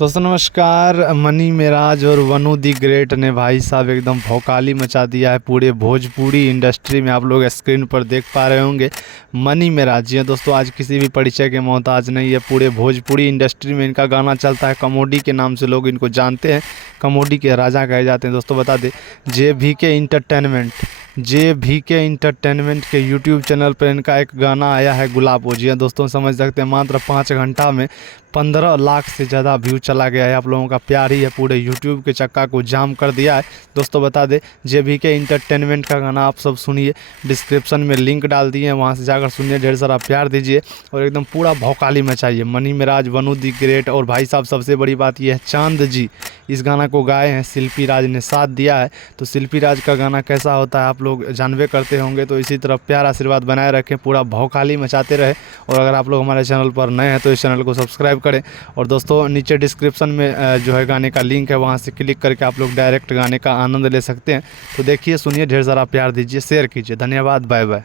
दोस्तों नमस्कार। मनी मेराज और वनु दी ग्रेट ने भाई साहब एकदम भौकाली मचा दिया है पूरे भोजपुरी इंडस्ट्री में। आप लोग स्क्रीन पर देख पा रहे होंगे मनी मेराज जी हैं दोस्तों, आज किसी भी परिचय के मोहताज नहीं है। पूरे भोजपुरी इंडस्ट्री में इनका गाना चलता है, कमोडी के नाम से लोग इनको जानते हैं, कमोडी के राजा कहे जाते हैं। दोस्तों बता दें जे भी के इंटरटेनमेंट के यूट्यूब चैनल पर इनका एक गाना आया है गुलाब हो जी हैं दोस्तों, समझ सकते हैं मात्र 5 घंटा में 15 लाख से ज़्यादा व्यू चला गया है। आप लोगों का प्यार ही है पूरे यूट्यूब के चक्का को जाम कर दिया है। दोस्तों बता दें जे.भी.के इंटरटेनमेंट का गाना आप सब सुनिए, डिस्क्रिप्शन में लिंक डाल दिए हैं, वहाँ से जाकर सुनिए, ढेर सारा प्यार दीजिए और एकदम पूरा भौकाली मचाइए। मनी मेराज, वनु दी ग्रेट और भाई साहब सबसे बड़ी बात यह है चांद जी इस गाना को गाए हैं, शिल्पी राज ने साथ दिया है। तो शिल्पी राज का गाना कैसा होता है आप लोग जानबे करते होंगे, तो इसी तरह प्यार आशीर्वाद बनाए रखें, पूरा भौकाली मचाते रहे। और अगर आप लोग हमारे चैनल पर नए हैं तो इस चैनल को सब्सक्राइब करें। और दोस्तों नीचे डिस्क्रिप्शन में जो है गाने का लिंक है, वहाँ से क्लिक करके आप लोग डायरेक्ट गाने का आनंद ले सकते हैं। तो देखिए, सुनिए, ढेर सारा प्यार दीजिए, शेयर कीजिए। धन्यवाद, बाय बाय।